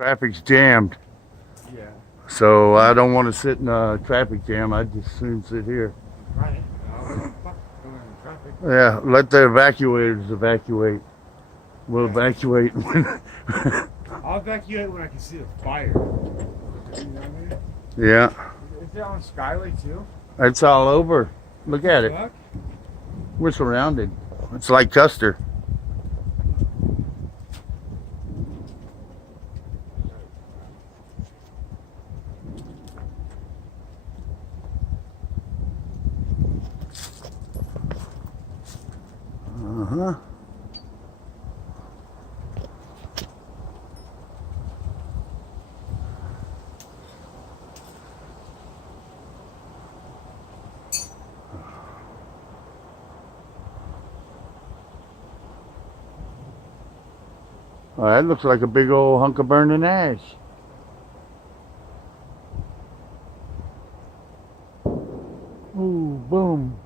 Traffic's jammed. Yeah. So I don't want to sit in a traffic jam. I'd just soon sit here. Right. Fuck going in traffic. Yeah, let the evacuators evacuate. We'll evacuate when. I'll evacuate when I can see the fire. You know what I mean? Yeah, Is it on Skyway too? it's all over. Look at it. Fuck. We're surrounded. It's like Custer. Uh-huh. Oh, that looks like a big old hunk of burning ash. Ooh, boom.